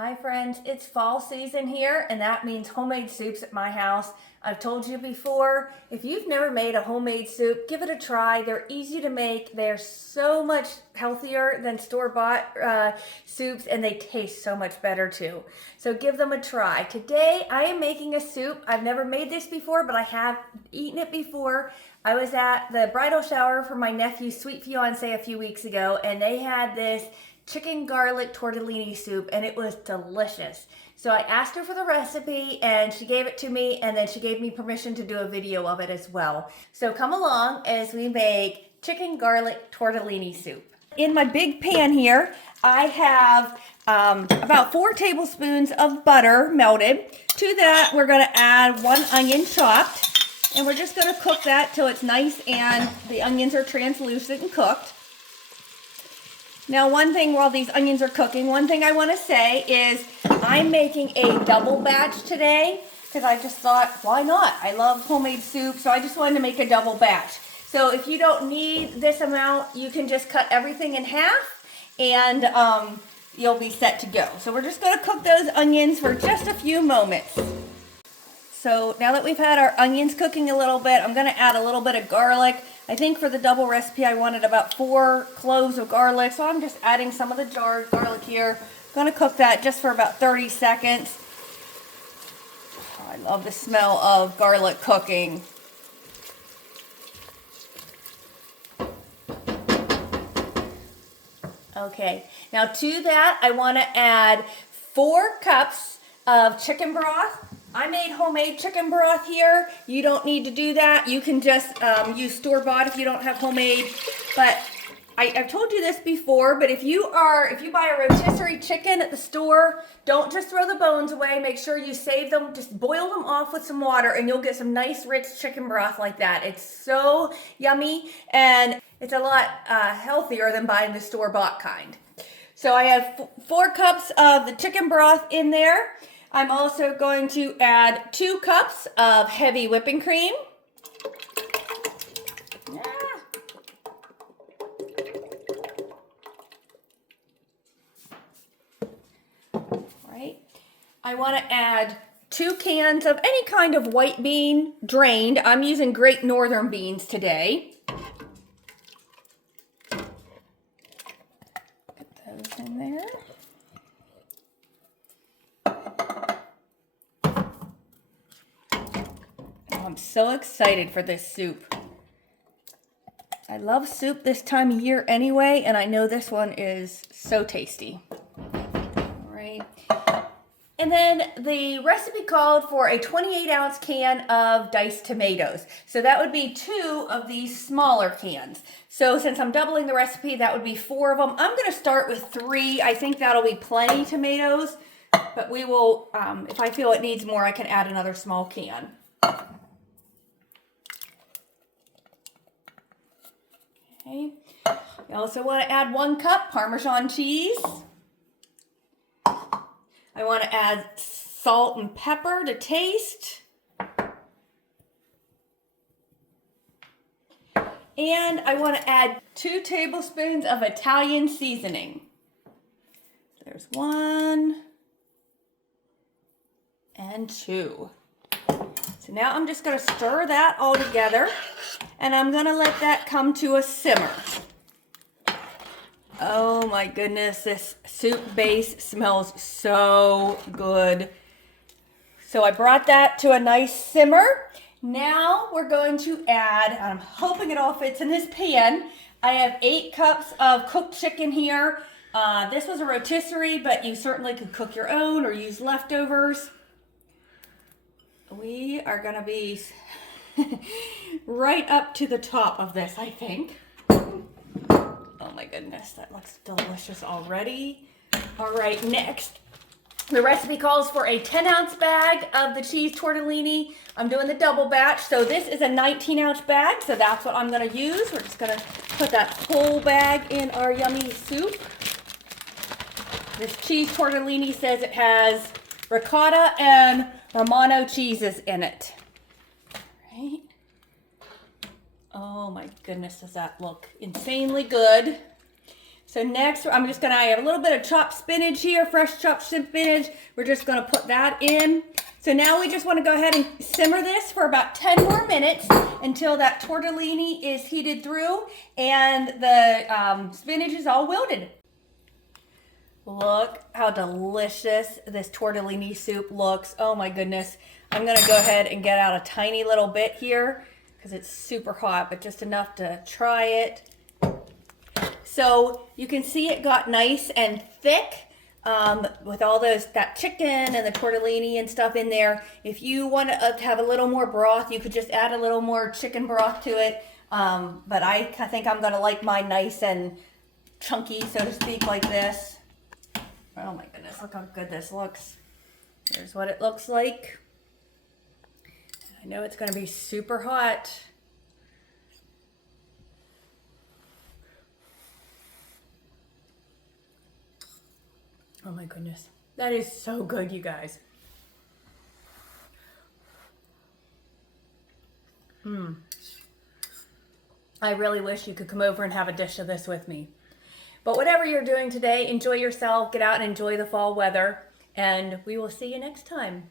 Hi friends, it's fall season here and that means homemade soups at my house. I've told you before, if you've never made a homemade soup, give it a try. They're easy to make. They're so much healthier than store-bought soups and they taste so much better too. So give them a try. Today I am making a soup. I've never made this before, but I have eaten it before. I was at the bridal shower for my nephew's sweet fiance a few weeks ago and they had this chicken garlic tortellini soup and it was delicious. So I asked her for the recipe and she gave it to me, and then she gave me permission to do a video of it as well. So come along as we make chicken garlic tortellini soup. In my big pan here, I have about 4 tablespoons of butter melted. To that, we're gonna add 1 onion chopped, and we're just gonna cook that till it's nice and the onions are translucent and cooked. Now, one thing while these onions are cooking, one thing I want to say is I'm making a double batch today because I just thought, why not? I love homemade soup, so I just wanted to make a double batch. So if you don't need this amount, you can just cut everything in half and you'll be set to go. So we're just going to cook those onions for just a few moments. So now that we've had our onions cooking a little bit, I'm going to add a little bit of garlic. I think for the double recipe I wanted about 4 cloves of garlic, so I'm just adding some of the jarred garlic here. I'm going to cook that just for about 30 seconds. Oh, I love the smell of garlic cooking. Okay, now to that I want to add 4 cups of chicken broth. I made homemade chicken broth here. You don't need to do that. You can just use store-bought if you don't have homemade. But I've told you this before, but if you buy a rotisserie chicken at the store, don't just throw the bones away. Make sure you save them. Just boil them off with some water and you'll get some nice rich chicken broth like that. It's so yummy and it's a lot healthier than buying the store-bought kind. So I have 4 cups of the chicken broth in there. I'm also going to add 2 cups of heavy whipping cream. Right. I want to add 2 cans of any kind of white bean, drained. I'm using Great Northern beans today. Put those in there. I'm so excited for this soup. I love soup this time of year anyway, and I know this one is so tasty. All right. And then the recipe called for a 28-ounce can of diced tomatoes. So that would be 2 of these smaller cans. So since I'm doubling the recipe, that would be 4 of them. I'm going to start with 3. I think that'll be plenty tomatoes, but we will, if I feel it needs more, I can add another small can. Okay. You also want to add 1 cup Parmesan cheese. I want to add salt and pepper to taste. And I want to add 2 tablespoons of Italian seasoning. There's 1 and 2. So now I'm just going to stir that all together. And I'm going to let that come to a simmer. Oh my goodness, this soup base smells so good. So I brought that to a nice simmer. Now we're going to add, I'm hoping it all fits in this pan. I have 8 cups of cooked chicken here. This was a rotisserie, but you certainly could cook your own or use leftovers. We are going to be right up to the top of this, I think. Oh my goodness, that looks delicious already. All right, next. The recipe calls for a 10-ounce bag of the cheese tortellini. I'm doing the double batch, so this is a 19-ounce bag, so that's what I'm going to use. We're just going to put that whole bag in our yummy soup. This cheese tortellini says it has ricotta and Romano cheeses in it. Right. Oh my goodness, does that look insanely good. So next, I have a little bit of chopped spinach here, fresh chopped spinach. We're just gonna put that in. So now we just wanna go ahead and simmer this for about 10 more minutes until that tortellini is heated through and the spinach is all wilted. Look how delicious this tortellini soup looks. Oh my goodness. I'm gonna go ahead and get out a tiny little bit here because it's super hot, but just enough to try it. So you can see it got nice and thick with all that chicken and the tortellini and stuff in there. If you want to have a little more broth, you could just add a little more chicken broth to it. But I think I'm gonna like mine nice and chunky, so to speak, like this. Oh my goodness, look how good this looks. Here's what it looks like. I know it's gonna be super hot. Oh my goodness. That is so good, you guys. I really wish you could come over and have a dish of this with me. But whatever you're doing today, enjoy yourself, get out and enjoy the fall weather, and we will see you next time.